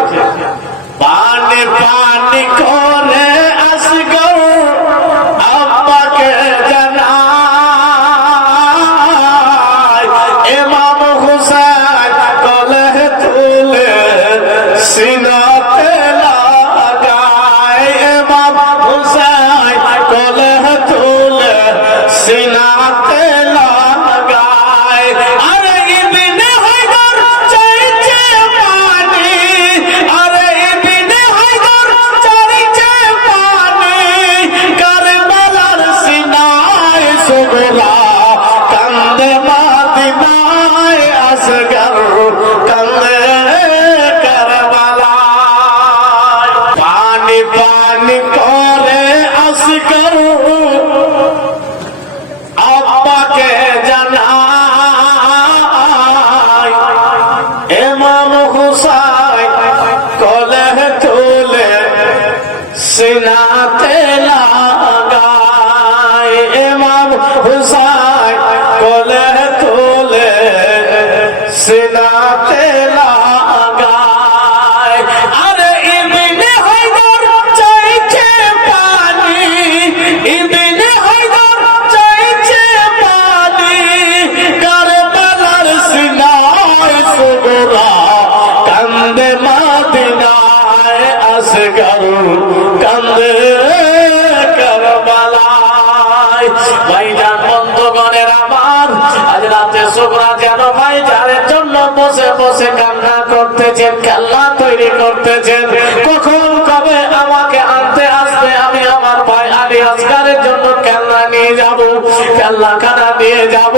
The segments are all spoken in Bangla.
আছে, পানি পানি করে আসগো আব্বাকে জানাই, ইমাম হুসাইন কোলে তুলে সিনাতে লাগায়, ইমাম হুসাইন কোলে তুলে সিনাতে লাগায়। আরে ইবনে হায়দার চাইছে পানি, আরে ইবনে হায়দার চাইছে পানি, কারবালার সিনায় সুগরা কান্দে মদিনায় আসগর কান্দে কারবালায়। পানি পানি করে আসগর আব্বাকে জানাই, ইমাম হুসাইন কোলে তুলে সিনাতে লাগায়, ইমাম হুসাইন কোলে তুলে সিনাতে লাগায়। আরে ইবনে হায়দার চাইছে পানি, ইবনে হায়দার চাইছে পানি, কারবালার সিনায় সুগরা কান্দে মদিনায় আসগর কান্দে কারবালায়। ভাইজান বন্ধুগণের আমার, আজ রাতে সুগরা যেন ভাইজানের জন্য বসে বসে কান্না করতেছেন, খেলনা তৈরি করতেছেন, কখন কবে আমাকে আনতে আসবে, আমি আমার ভাই আলী আসগারের জন্য খেলনা নিয়ে যাব, খেলনা খানা নিয়ে যাব,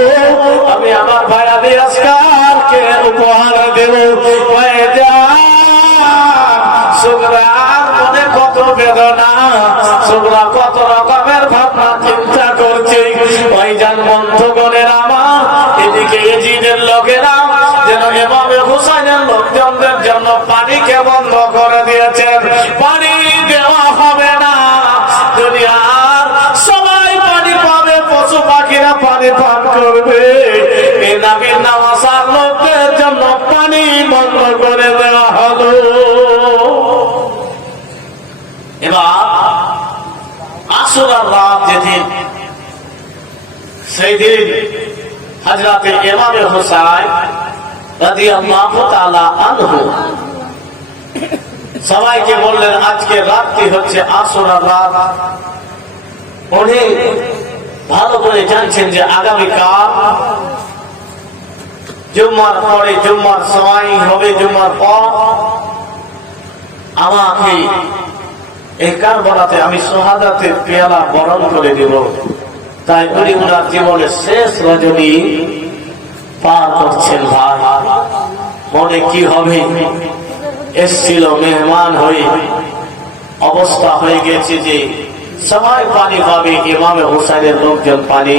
আমি আমার ভাই আলী আসগারকে উপহার দেব। ভাইজান সুগরার মনে কত বেদনা, সুগরা কত রকমের ভাবনা চিন্তা করছে। ভাইজান বন্ধুগণের আমার, এদিকে এজিদের লোকেরা যেন ইমাম হুসাইনের লোকজনদের জন্য পানিকে বন্ধ করে দিয়েছেন, পানি দেওয়া হবে না, দুনিয়ার সবাই পানি পাবে, পশু পাখিরা পানি পান করবে, এই নবীর নামাজার লোকদের জন্য পানি বন্ধ করে দেওয়া হলো। এবার আশুরার রাত যেদিন, সেই দিন হযরতে ইমাম হুসাইন রাদিয়াল্লাহু তাআলা আনহু সবাইকে বললেন, আজকে রাতটি হচ্ছে আশুরার রাত। উনি ভালো করে জানছেন যে আগামীকাল জুম্মার পরে, জুম্মার সময় হবে, জুম্মার পর আমাকে এই কারবালাতে আমি শাহাদাতের পেয়ালা বরণ করে দেব। তাই উনি ওনার জীবনের শেষ রজনী পার করছেন। ভাই মনে কি হবে, এসছিল মেহমান হয়ে, অবস্থা হয়ে গেছে যে সবাই পানি পাবে, ইমাম হুসাইনের লোকজন পানি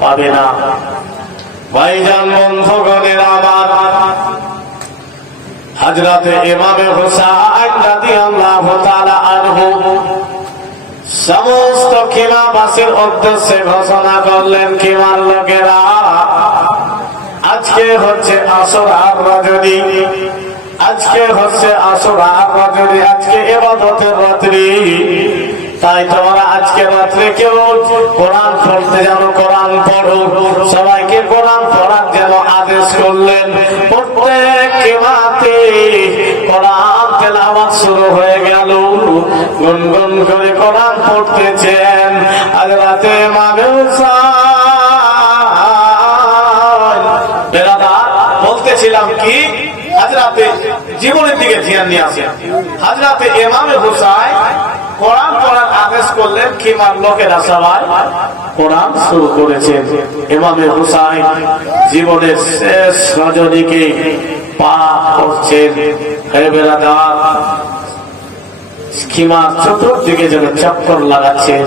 পাবে না। ভাইজান বন্ধুগণের আমার, হযরতে ইমাম হুসাইন রাদিয়াল্লাহু তাআলা আনহু সমস্ত কিমাবাসীর উদ্দেশ্যে ঘোষণা করলেন, কিমার লোকেরা, আজকে হচ্ছে আশুরার রজনী, আজকে হচ্ছে আশুরার রজনী, আজকে ইবাদতের রাত্রি। তাই তোমরা আজকে রাত্রে কেউ কোরআন পড়তে যেন কোরআন পড়ো, সবাইকে কোরআন পড়ার যেন আদেশ করলেন। প্রত্যেক কিমাতে কোরআন তেলাওয়াত শুরু হয়ে গেল, গুনগুন করে কোরআন পড়তেছেন। আজ রাতে বলতেছিলাম কি, আজ রাতে জীবনের দিকে ধ্যান নিয়ে আসেন। আজ রাতে ইমাম হুসাইন কোরআন পড়ার আদেশ করলেন, কিমার লোকেরা সবাই কোরআন শুরু করেছেন। ইমাম হুসাইন জীবনের শেষ রজনীকে পার করছেন। হে বেরাদার, কিমার চতুর্দিকে যেন চক্কর লাগাচ্ছেন।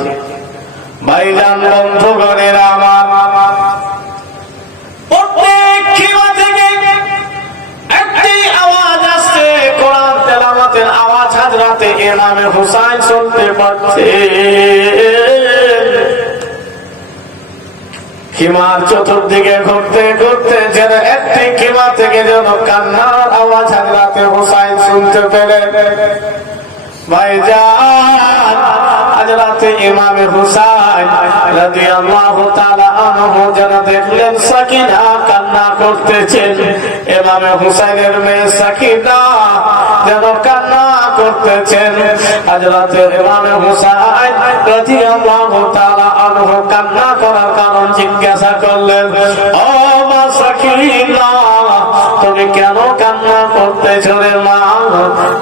ভাইজান বন্ধুগণের আমার, প্রত্যেক কিমা থেকে একটি আওয়াজ আসছে, কোরআন তেলাওয়াতের আওয়াজ। হযরতে ইমাম হুসাইন শুনতে পাচ্ছে। খিমার চতুর্দিকে ঘুরতে ঘুরতে যেন একটি খিমা থেকে যেন কান্নার আওয়াজ হযরত হুসাইন শুনতে পেলেন। ভাইজান, হযরত ইমাম হুসাইন রাদিয়াল্লাহু তাআলা আনহু যেন দেখলেন সাকিনা কান্না করতেছেন। ইমাম হুসাইনের মেয়ে সাকিনা যেন কান্না করতেছেন। হযরত ইমাম হুসাইন রাদিয়াল্লাহু তাআলা আনহু কান্না করার কারণ জিজ্ঞাসা করলেন, ও মা সাকিনা, তুমি কেন কান্না করতেছ রে মা?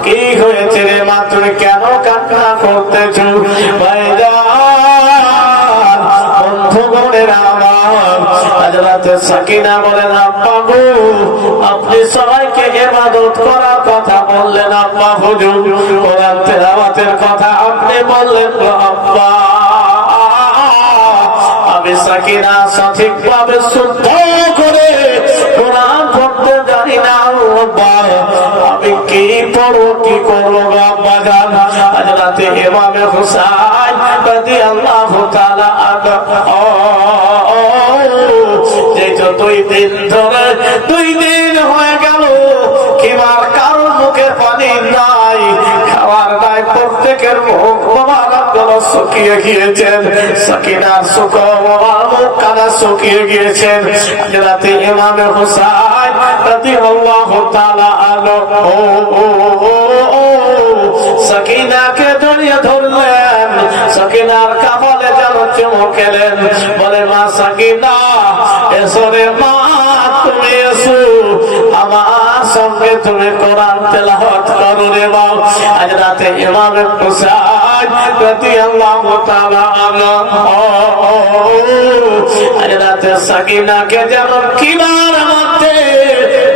কি হয়েছে রে মা, তুমি কেন কান্না করতেছ? ভাইজান, বন্ধুগণের আমার, হযরত সাকিনা বলেন, আব্বা গো, আপনি সবাইকে ইবাদত করার কথা বললেন আব্বা হুজুর, কোরআন তেলাওয়াতের কথা আপনি বললেন আব্বা। আমি সাকিনা সঠিকভাবে শুদ্ধ করে কোরআন পড়তে জানি না আব্বা, আমি কি পড়ব, কি করবো আব্বা জান? হযরত ইমাম হুসাইন রাদিয়াল্লাহু তাআলা আনহু যে 2 দিন হয়ে গেল কিমার কারো মুখে পানি নাই, খাওয়ার নাই, প্রত্যেকের মুখ মোবারকগুলো শুকিয়ে গিয়েছেন। সাকিনার মুখ কানা শুকিয়ে গিয়েছেন। হযরত ইমাম হুসাইন রাদিয়াল্লাহু তাআলা আনহু সাকিনাকে জড়িয়ে ধরলেন, সাকিনার কপালে যেন চুমু খেলেন, বলে, মা সাকিনা, এসো রে মা, তুমি এসো, আমার সঙ্গে তুমি কোরআন তেলাওয়াত করো রে মা। হযরত ইমাম হুসাইন রাদিয়াল্লাহু তাআলা আনহু হযরত সাকিনাকে যেন কিমার মধ্যে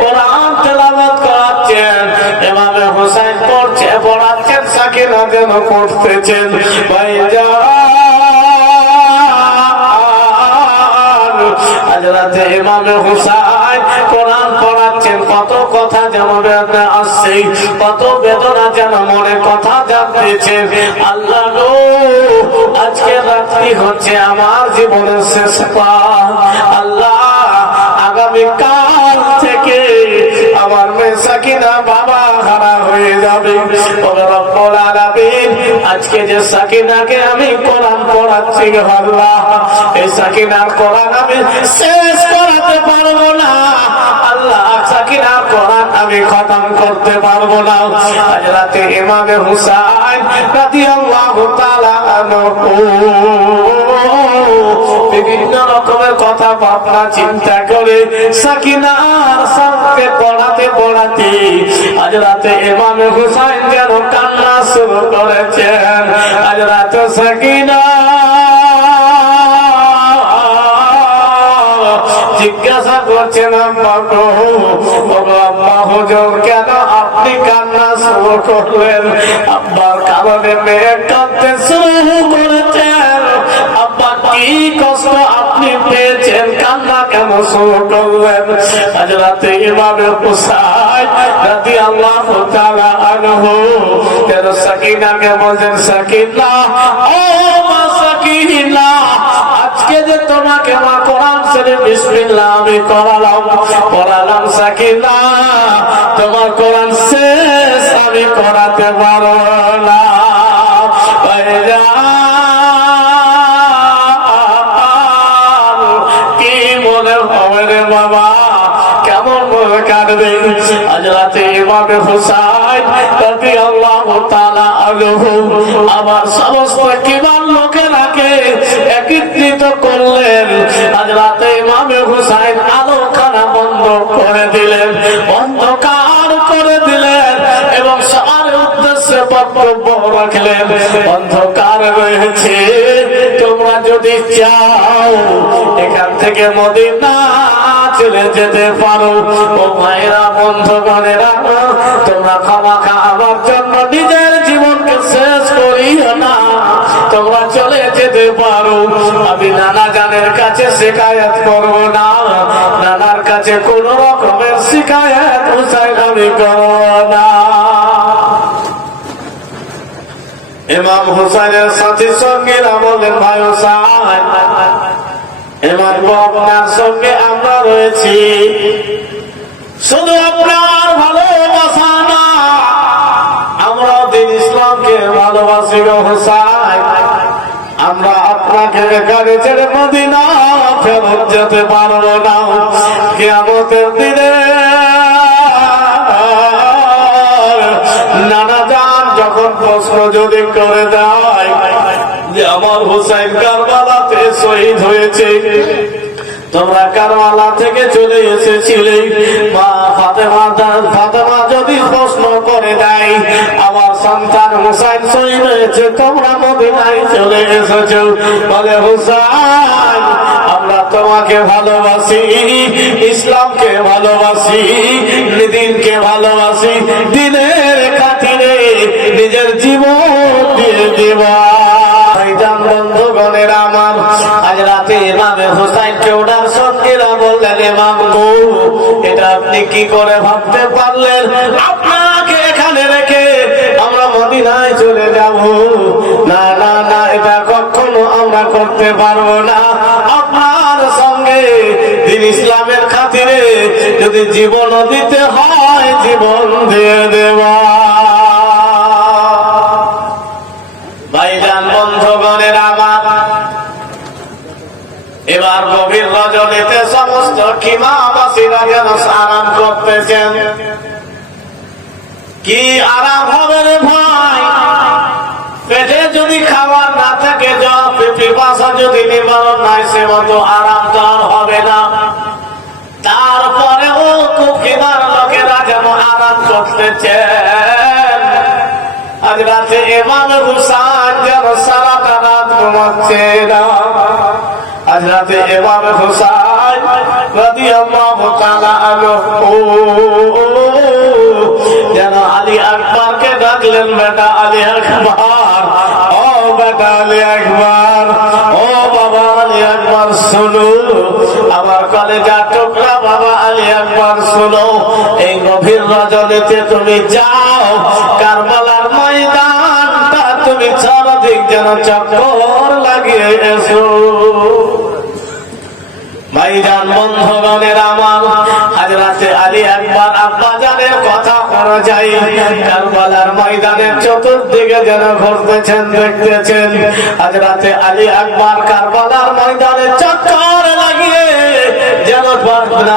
কোরআন তেলাওয়াত করাচ্ছেন। ইমাম হুসাইন পড়াচ্ছেন, সাকিনা যেন পড়তেছেন। ভাইজান, হযরত ইমাম হুসাইন কোরআন পড়াচ্ছেন, কত কথা যেন আসছে, কত বেদনা যেন মনে কথা জানতেছে। আল্লাহ গো, আজকে রাত্রি হচ্ছে আমার জীবনের শেষ পাল। আল্লাহ, আগামীকাল থেকে আমার মেয়ে সাকিনা বাবা হারা হয়ে যাবে। রব্বুল আলামিন, আজকে যে সাকিনাকে আমি কোরআন পড়াচ্ছি আল্লাহ, এই সাকিনার কোরআন আমি শেষ করাতে পারবো না আল্লাহ, সাকিনার কোরআন আমি খতম করতে পারবো না। হযরত ইমাম হুসাইন রাদিয়াল্লাহু তাআলা আনহু বিভিন্ন রকমের কথা ভাবনা চিন্তা করে সাকিনার সঙ্গে পড়াতে পড়াতে হযরত ইমাম হুসাইন যেন কান্না শুরু করেছেন। হযরত সাকিনা জিজ্ঞাসা করছেন, আব্বা হুজুর, কেন আপনি কান্না শুরু করলেন? আব্বার কারণে মেয়ে কাঁদতে শুরু করেছেন। আব্বা, কি কষ্ট আপনি পেয়েছেন, কান্না কেন শুরু করলেন? হযরত ইমাম হুসাইন রাদিয়াল্লাহু তাআলা আনহু যেন সাকিনাকে বলেন, সাকিনা, ও মা সাকিনা, আজকে যে তোমাকে মা কোরআন শরীফ বিসমিল্লাহ আমি পড়ালাম সাকিনা, তোমার কোরআন শেষ আমি করাতে পারবো না। কি মনে হবে রে বাবা, কেমন মনে কাটবে? হযরত ইমাম হুসাইন রাদিয়াল্লাহু তাআলা আনহু আমার সমস্ত কিমান লোকেরাকে একত্রিত করলেন। হযরত ইমাম হুসাইন আলোখানা বন্ধ করে দিলেন, অন্ধকার করে দিলেন এবং সবার উদ্দেশ্যে বক্তব্য রাখলেন, অন্ধকার রয়েছে, তোমরা যদি চাও এখান থেকে মদিনা চলে যেতে পারো। ও মায়েরা, বন্ধুগণেরা, তোমরা খামাখা আমার জন্য নিজের জীবনকে শেষ করিও না, তোমরা চলে যেতে পারো। আমি নানা জানের কাছে শিকায়ত করব না, নানার কাছে কোন রকমের শিকায়ত হুসাইন আমি করব না। ইমাম হুসাইনের সাথী সঙ্গীরা বলেন, ভাই হুসাইন, এবার আপনার সঙ্গে আমরা রয়েছি, শুধু আপনার ভালোবাসা না, আমরা দিন ইসলামকে ভালোবাসি গো হুসাইন। আমরা আপনাকে এখানে ছেড়ে মদিনা ফেরত যেতে পারবো না। কিয়ামতের দিনে নানা জান যখন প্রশ্ন যদি করে দেয় যে আমার হুসাইন কারবালাতে শহীদ হয়েছে, তোমরা কারবালা থেকে চলে এসেছিলে, মা ফাতেমা যদি প্রশ্ন করে দেয় আমার সন্তান হুসাইন শহীদ হয়েছে, তোমরা মদিনায় চলে এসেছো, বলে হুসাইন আমরা তোমাকে ভালোবাসি, ইসলামকে ভালোবাসি, দিনকে ভালোবাসি, দিনের খাতিরে নিজের জীবন দিয়ে দেওয়া। বন্ধুগণের আমার, আজ রাতে ইমামে হুসাইনকে ওনার সঙ্গীরা বললেন, ইমাম গো এটা আপনি কি করে ভাবতে পারলেন আপনাকে এখানে রেখে আমরা মদিনায় চলে যাব? না না না, এটা কখনো আমরা করতে পারবো না। আপনার সঙ্গে দিন ইসলামের খাতিরে যদি জীবন দিতে হয় জীবন দিয়ে দেওয়া। ভাইজান বন্ধুগণের আমার, এবার গভীর রজনীতে সমস্ত খিমাবাসীরা যেন আরাম করতেছেন। কি আরাম হবে রে ভাই? পেটে যদি খাবার না থাকে, পিপাসা যদি নিবারণ নাই, সে মতো আরাম তো আর হবে না। তারপরেও খুব খিমার লোকেরা যেন আরাম করতেছেন। আজ রাতে ইমাম হুসাইন যেন সারাটা রাত ঘুমাচ্ছে না। আজ রাতে ইমাম হুসাইন রাদিয়াল্লাহু তাআলা আনহু যেন আলী আকবরকে ডাকলেন, বেটা আলী আকবর, ও বেটা আলী আকবর, ও বাবা আলী আকবর শুনো, আমার কলেজার টুকরা বাবা আলী আকবর শুনো, এই গভীর রজনীতে তুমি যাও কারবালার ময়দানটা তুমি চারদিক যেন চক্কর লাগিয়ে এসো। ভাইজান বন্ধুগণের আমার, আজ রাতে আলী আকবর আব্বাজানের কথা অনুযায়ী কারবালার ময়দানের চতুর্দিকে যেন ঘুরতেছেন, দেখতেছেন। আজ রাতে আলী আকবর কারবালার ময়দানে চক্কর লাগিয়ে যেন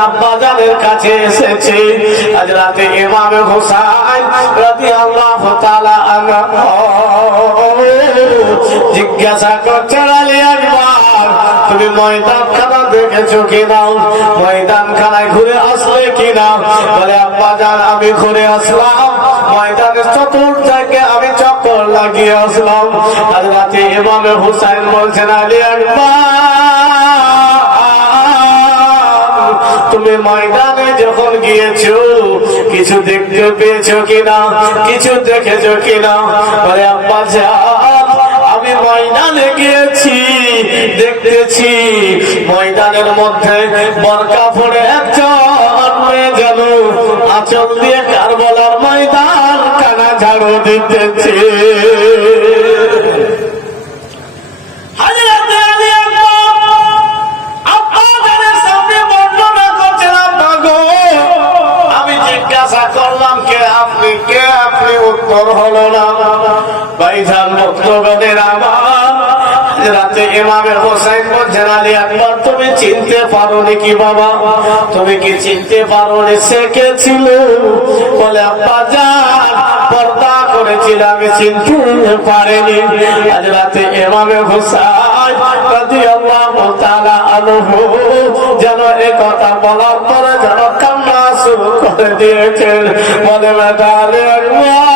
আব্বাজানের কাছে এসেছে। আজ রাতে ইমাম হুসাইন রাদিয়াল্লাহু তাআলা আনহু জিজ্ঞাসা করছেন, আলী আকবর তুমি ময়দান খানা দেখেছো কিনা? ময়দান খানায় ঘুরে আসলে কিনা? বলে আব্বাজান আমি ঘুরে আসলাম, ময়দানের চতুর্দিকে আমি চক্কর লাগিয়ে আসলাম। আজ রাতে ইমাম হুসাইন বলছেন, আলী আকবর তুমি ময়দানে যখন গিয়েছো কিছু দেখতে পেয়েছো কিনা, কিছু দেখেছো কিনা? বলে আব্বাজান আমি ময়দানে গিয়েছি, দেখতেছি ময়দানের মধ্যে বরকা পরে একজন মেয়ে যেন আঁচল দিয়ে কারবালার ময়দান কানা ঝাড়ু দিতেছে। আমি জিজ্ঞাসা করলাম কে আপনি, কে আপনি? উত্তর হলো না। ভাইজান ভক্তগণের আমার, রাতে ইমামে হুসাইন বলছেন, আলী আকবর তুমি চিনতে পারো কি বাবা? তুমি কি চিনতে পারো সে কে ছিল? বলে আব্বাজান পর্দা করেছিল, আমি চিনতে পারিনি। আজ রাতে ইমামে হুসাইন রাদিয়াল্লাহু তাআলা আনহু যেন এই কথা বলার পরে যেন কান্না শুরু করে দিয়েছেন। বলে বেটা আলী আকবর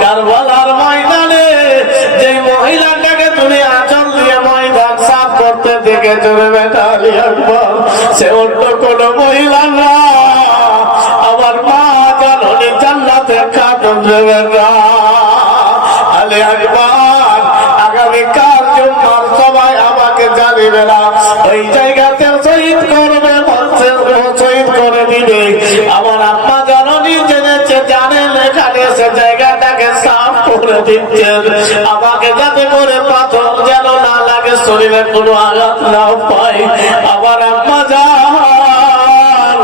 কারবালার ময়দানে যে মহিলাটাকে তুমি আঁচল দিয়ে ময়দান সাফ করতে দেখেছো বেটা আলী আকবর, সে অন্য কোন মহিলা না, আমার মা জাননী জান্নাতে খাতুন বেটা আলী আকবর। আগামীকাল জুম্মার সবাই আমাকে জানিবে না, ওই জায়গাতে শহীদ করবে, শহীদ করে দিবে। আমার আম্মা জাননী জেনেছে, জানেন এখানে সে জায়গাটাকে সাফ করে দিচ্ছেন আমাকে, যাতে করে পাথর শরীরে কোনো আঘাত না পায়। আবার আম্মা জান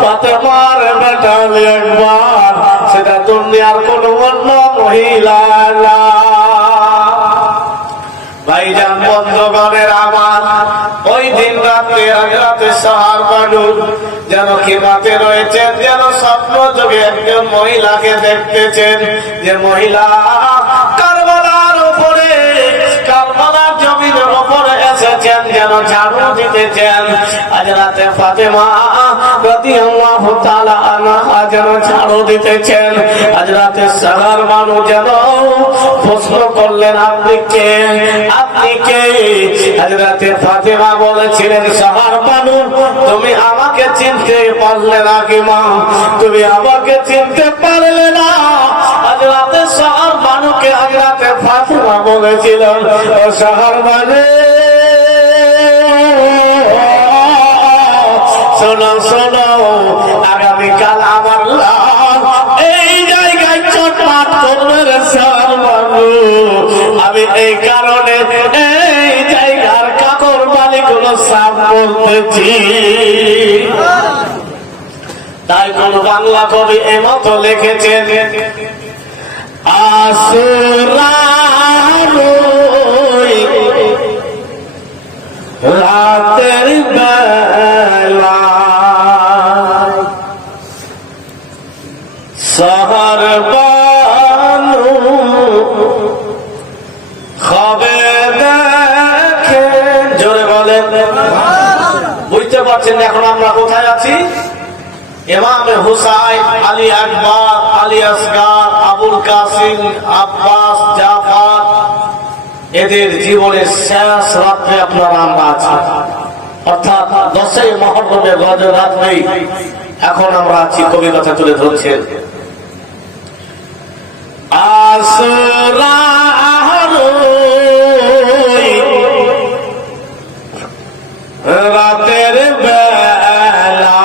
ফাতেমার বেটা একবার, সেটা দুনিয়ার কোনো অন্য মহিলা না। ভাইজান বন্ধুগণের আমার, ওই দিন রাতে রাতে সাহার মানুষ যেন কিমাতে রয়েছেন, যেন স্বপ্ন যোগে একজন মহিলাকে দেখতেছেন, যে মহিলা কারবালার উপরে, কারবালার জমিনের উপরে এসেছেন, যেন ঝাড়ু দিতেছেন। আজ রাতে ফাতেমা রাদিয়াল্লাহু তাআলা আনহা যেন ঝাড়ু দিতেছেন। আজ রাতে সাহার মানুষ যেন প্রশ্ন করলেন, আপনি কে, আপনি কে? আজ রাতে ফাতেমা বলেছিলেন, সাহার মানুষ তুমি আমাকে চিনতে পারলে না কি মা? তুমি আমাকে চিনতে পারলে না? আজ রাতে সাহার মানুষকে আজ রাতে ফাতেমা বলেছিলেন, ও সাহার মানুষ শোনো শোনো, আগামীকাল আমার লাশ এই জায়গায় চটমাট করবে রে সাহার মানুষ। আমি এই কারণে এই জায়গার কাকর বালিগুলো সাফ করতেছি। তাই কোন বাংলা কবি এমতো লিখেছেন, আসরারই রাতের বেলা শহর বানু খবে দেখে। জোরে বলেন, বুঝতে পারছেন এখন আমরা কোথায় আছি? ইমাম হুসাইন, আলী আকবর, আলী আসগার, আবুল কাসিম, আব্বাস, জাফর, এদের জীবনের শেষ রাত্রে আপনারা আমরা আছি, অর্থাৎ 10ই মুহররমের রজব রাত্রেই এখন আমরা আছি। কবি কথা তুলে ধরছেন, আসরারই রাতের বেলা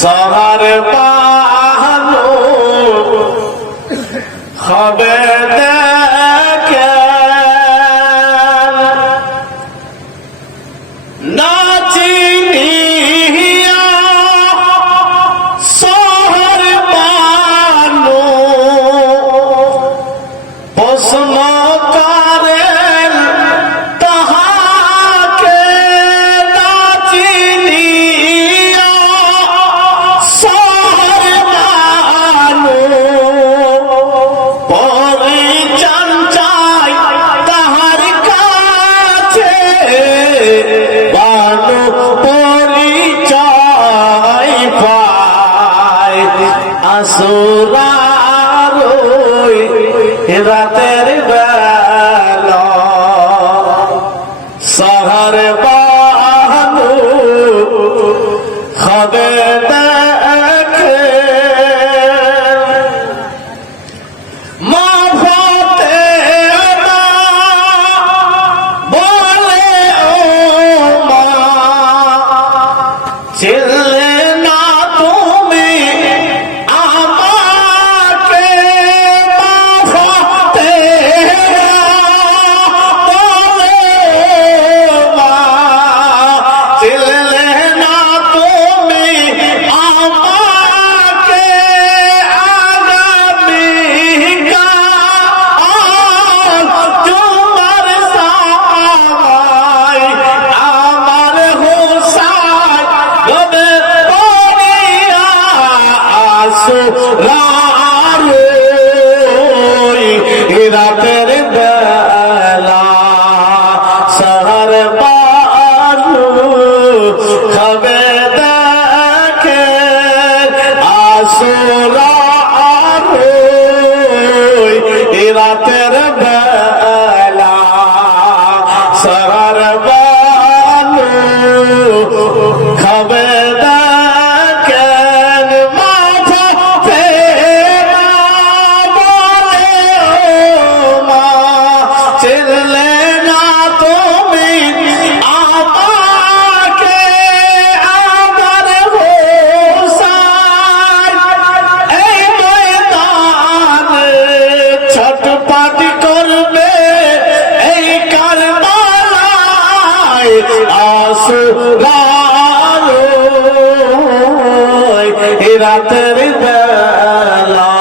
শহর বানু খবে দেখে। না চিনিয়া শহর বানু প্রশ্ন করেন তাহাকে। না চিনিয়া শহর বানু পরিচয় চাই তাহার কাছে। বানু পরিচয় পায় আসরারই রাতের বেলা শহর বানু খবে দেখে। মা ফাতেমা বলে, ও মা চিনলে না তুমি আমাকে? মা ফাতেমা বলে, ও মা চিনলে না তুমি আমাকে? আগামীকাল তোমার সামাই আমার হুসাইন রবে পড়িয়া আসরারই রাতের বেলা শহর বানু খবে দেখে। আসরারই রাতের বেলা শহর বানু খবে দেখে। মা ফাতেমা বলে, ও মা চিনলে না তুমি আমাকে? আমার হুসাইন এই ময়দানে ছটপট রাতের বেলা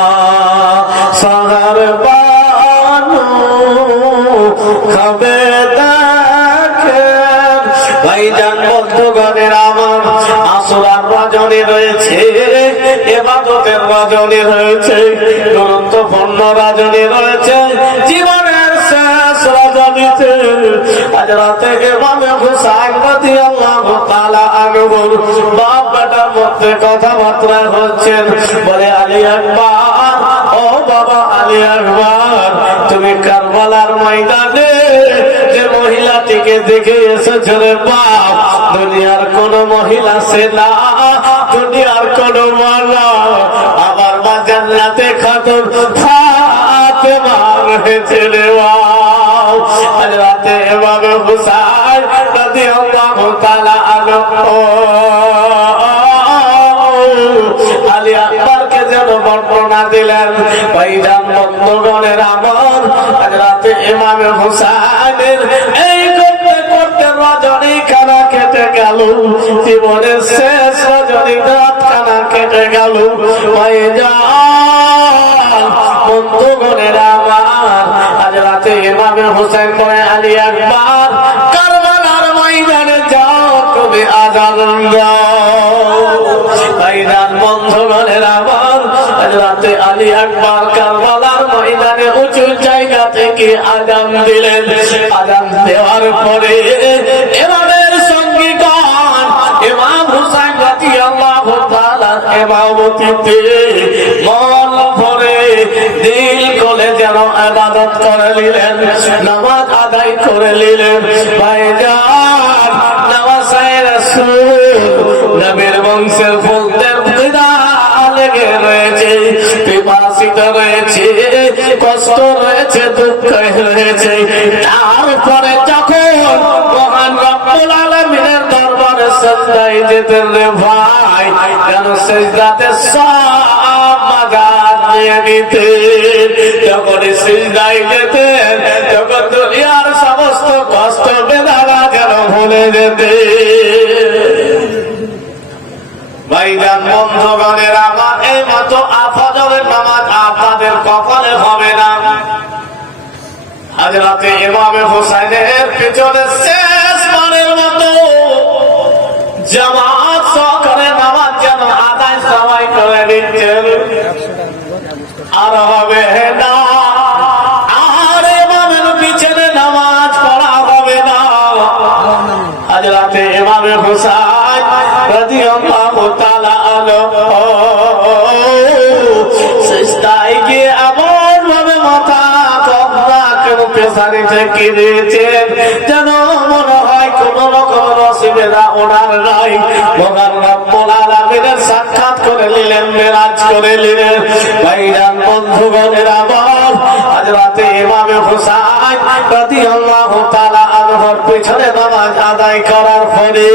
সাহার বানু খাবে দেখে ভাইজান বন্ধুগণের আমার আসরার রজনী রয়েছে, ইবাদতের রজনী রয়েছে, গুরুত্বপূর্ণ রজনী রয়েছে, জীবনের শেষ রজনীতে আজ রাতে ইমামে হুসাইন রাদিয়াল্লাহু তাআলা আনহুর বাপ বেটার মধ্যে কথাবার্তা হচ্ছেন। বলে আলী আকবার, ও বাবা আলী আকবার, তুমি কারবালার ময়দানে যে মহিলাটিকে দেখে এসেছো রে বাপ, দুনিয়ার কোন মহিলা সে না, দুনিয়ার কোন মালা আমার মা জান্নাতে খাতুন ফাতেমা রয়েছে রে বাপ। আজ রাতে ইমামে হুসাইন রাদিয়াল্লাহু তাআলা আনহু আলী আকবরকে যেন বর্ণনা দিলেন। ভাইজান বন্ধুগণের আমার আজ রাতে ইমামে হুসাইনের এই করতে করতে রজনী খানা কেটে গেল, জীবনের শেষ রজনী রাত খানা কেটে গেল। ভাইজান বন্ধুগণের আমার আজ রাতে ইমামে হুসাইন করে আলী আকবর কারবালার ময়দানে যাও, তুমি আযান দাও। ভাইজান বন্ধুগণের আমার আজ রাতে আলী আকবর কারবালার ময়দানে উঁচু জায়গা থেকে আযান দিলেন। আযান দেওয়ার পরে ইমামের সঙ্গীগণ ইমাম হুসাইন রাদিয়াল্লাহু তাআলা ইমামতিতে মন ভরে দিল খুলে যেন ইবাদত করে নিলেন, নামাজ আদায় করে নিলেন। ভাইজান নামাজে রাসূল নবীর বংশের ফুলদের বিদা লেগে রয়েছে, পিপাসিত রয়েছে, কষ্ট রয়েছে, দুঃখ রয়েছে। তারপরে যখন মহান রব্বুল আলামিনের দরবারে সিজদায় যেতেন রে ভাই, যেন সিজদাতে সব মাজার নিয়ে নিতেন। যখন সিজদায় যেতেন তখন দুনিয়ার সমস্ত কষ্ট বেদনা যেন ভুলে যেতেন। ভাইজান বন্ধুগণের আমার এই মতো ফজরের নামাজ আপনাদের কপালে হবে না। আজ রাতে ইমামে হুসাইনের পিছনে শেষবারের মতো জামাত সহকারে নামাজ যেন আদায় সবাই করে দিচ্ছেন, আর হবে না, আর ইমামের পিছনে নামাজ পড়া হবে না। আজ রাতে ইমামে হুসাইন রাদিয়াল্লাহু তাআলা আনহু সিজদায় গিয়ে এমন ভাবে মাথা পেছানি ঠেকিয়ে দিয়েছেন যেন মনে হয় কোন রকম অসুবিধা ওনার নাই। মহান রব্বুল আলামিনের সাক্ষাৎ করে নিলেন, মেরাজ করে নিলেন। ভাইজান বন্ধুগণের আমার আজ রাতে ইমামে হুসাইন রাদিয়াল্লাহু তাআলা আনহুর পিছনে নামাজ আদায় করার পরে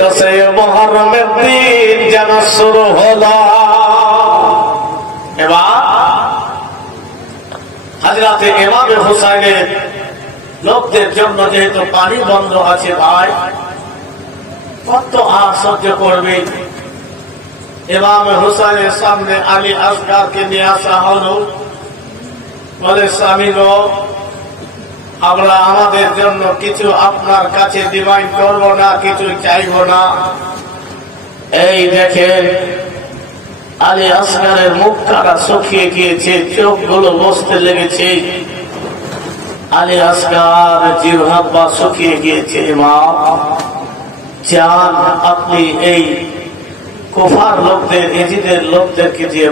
10 মুহররমের দিন যেন শুরু হলো। এবার হাজরাতে ইমামে হুসাইনের লোকদের জন্য যেহেতু পানি বন্ধ আছে, ভাই কত আর সহ্য করবে। ইমামে হুসাইনের সামনে আলী আসগারকে নিয়ে আসা হলো। বলে, স্বামী গো, আমরা আমাদের জন্য কিছু আপনার কাছে ডিমান্ড করবো না, কিছু চাইবো না। এই দেখেন আলী আসগারের মুখ কাটা শুকিয়ে গিয়েছে, চোখগুলো বসতে লেগেছে। আলী আসগার জিহ্বা শুকিয়ে গিয়েছে। মা চান আপনি এই কুফার লোকদের, এজিদের লোকদেরকে দিয়ে